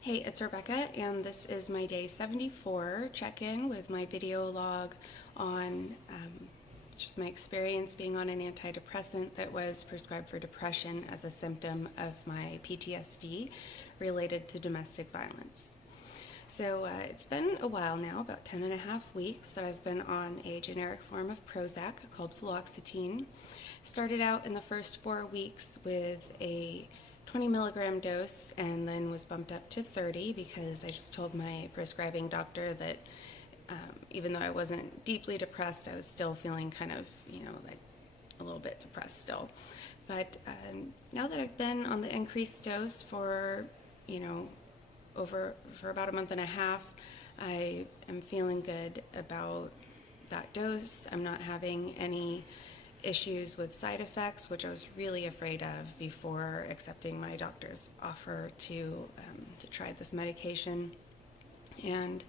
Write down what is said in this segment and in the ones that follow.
Hey, it's Rebecca, and this is my day 74 check-in with my video log on just my experience being on an antidepressant that was prescribed for depression as a symptom of my PTSD related to domestic violence. So it's been a while now, about 10 and a half weeks, that I've been on a generic form of Prozac called fluoxetine. Started out in the first 4 weeks with a 20 milligram dose and then was bumped up to 30 because I just told my prescribing doctor that even though I wasn't deeply depressed, I was still feeling kind of, like a little bit depressed still. But now that I've been on the increased dose for, for about a month and a half, I am feeling good about that dose. I'm not having any issues with side effects, which I was really afraid of before accepting my doctor's offer to try this medication. And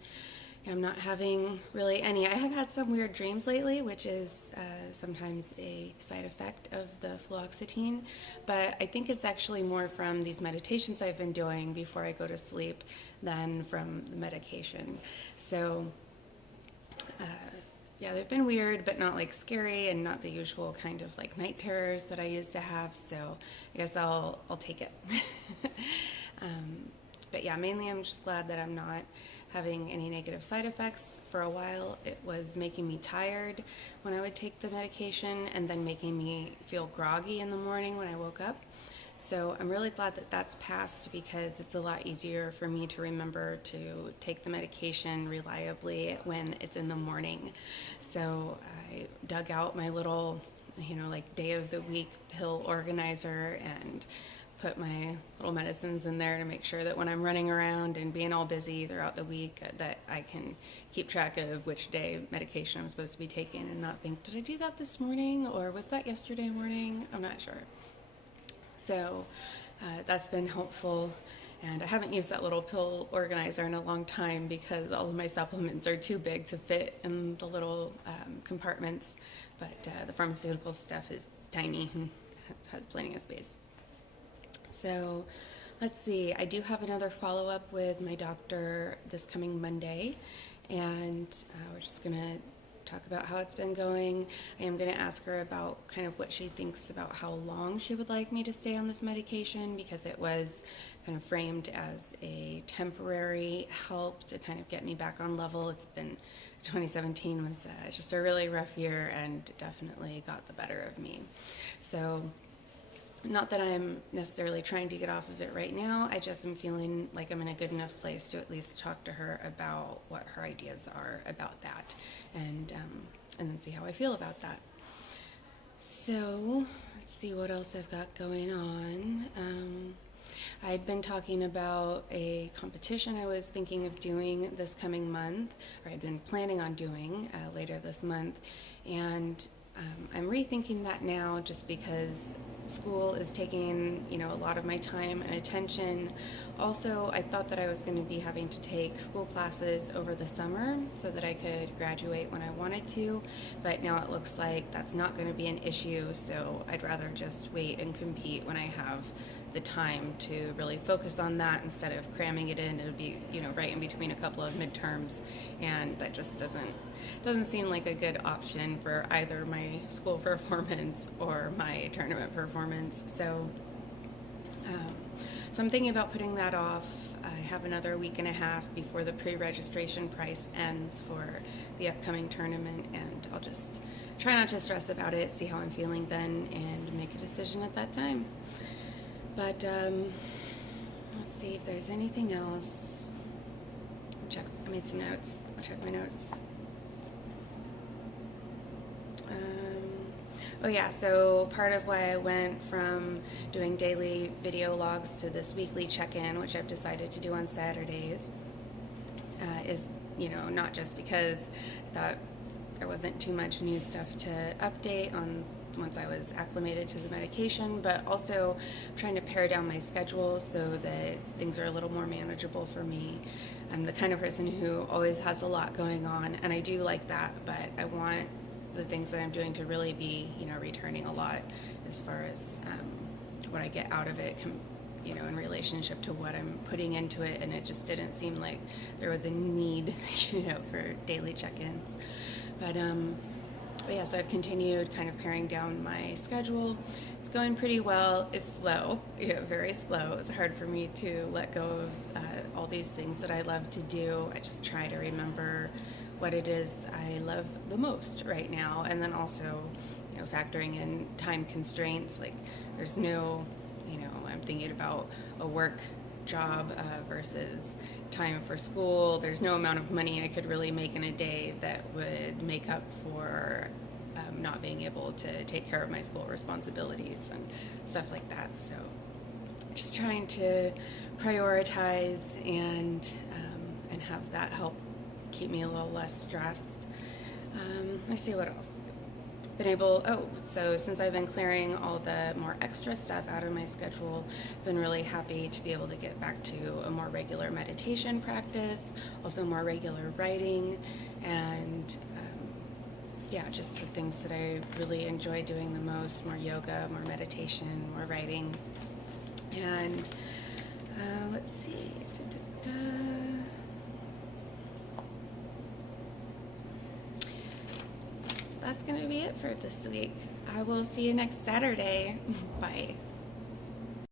I'm not having really any. I have had some weird dreams lately, which is sometimes a side effect of the fluoxetine, but I think it's actually more from these meditations I've been doing before I go to sleep than from the medication. So yeah, they've been weird, but not like scary and not the usual kind of like night terrors that I used to have. So I guess I'll take it. But yeah, mainly I'm just glad that I'm not having any negative side effects. For a while, it was making me tired when I would take the medication and then making me feel groggy in the morning when I woke up. So I'm really glad that that's passed because it's a lot easier for me to remember to take the medication reliably when it's in the morning. So I dug out my little, like day of the week pill organizer and put my little medicines in there to make sure that when I'm running around and being all busy throughout the week that I can keep track of which day medication I'm supposed to be taking and not think, did I do that this morning or was that yesterday morning? I'm not sure. So that's been helpful. And I haven't used that little pill organizer in a long time because all of my supplements are too big to fit in the little compartments. But the pharmaceutical stuff is tiny and has plenty of space. So let's see, I do have another follow-up with my doctor this coming Monday, and we're just going to talk about how it's been going. I am going to ask her about kind of what she thinks about how long she would like me to stay on this medication because it was kind of framed as a temporary help to kind of get me back on level. 2017 was just a really rough year and definitely got the better of me. So not that I'm necessarily trying to get off of it right now, I just am feeling like I'm in a good enough place to at least talk to her about what her ideas are about that and then see how I feel about that. So let's see what else I've got going on. I'd been talking about a competition I was thinking of doing this coming month, or I'd been planning on doing later this month, and I'm rethinking that now just because school is taking, a lot of my time and attention. Also, I thought that I was going to be having to take school classes over the summer so that I could graduate when I wanted to, but now it looks like that's not going to be an issue, so I'd rather just wait and compete when I have the time to really focus on that instead of cramming it in. It'll be, right in between a couple of midterms, and that just doesn't seem like a good option for either my school performance or my tournament performance. So I'm thinking about putting that off. I have another week and a half before the pre-registration price ends for the upcoming tournament, and I'll just try not to stress about it, see how I'm feeling then, and make a decision at that time. But let's see if there's anything else. I made some notes. I'll check my notes. Oh yeah, so part of why I went from doing daily video logs to this weekly check-in, which I've decided to do on Saturdays, is, not just because I thought there wasn't too much new stuff to update on once I was acclimated to the medication, but also trying to pare down my schedule so that things are a little more manageable for me. I'm the kind of person who always has a lot going on, and I do like that, but I want the things that I'm doing to really be, returning a lot as far as what I get out of it in relationship to what I'm putting into it, and it just didn't seem like there was a need, for daily check-ins. But yeah, so I've continued kind of paring down my schedule. It's going pretty well. It's slow, very slow. It's hard for me to let go of all these things that I love to do. I just try to remember what it is I love the most right now, and then also, factoring in time constraints. Like, there's no, I'm thinking about a work job versus time for school. There's no amount of money I could really make in a day that would make up for not being able to take care of my school responsibilities and stuff like that. So just trying to prioritize and have that help keep me a little less stressed. Let me see what else. So since I've been clearing all the more extra stuff out of my schedule, I've been really happy to be able to get back to a more regular meditation practice, also more regular writing, and just the things that I really enjoy doing the most: more yoga, more meditation, more writing. And let's see. That's going to be it for this week. I will see you next Saturday. Bye.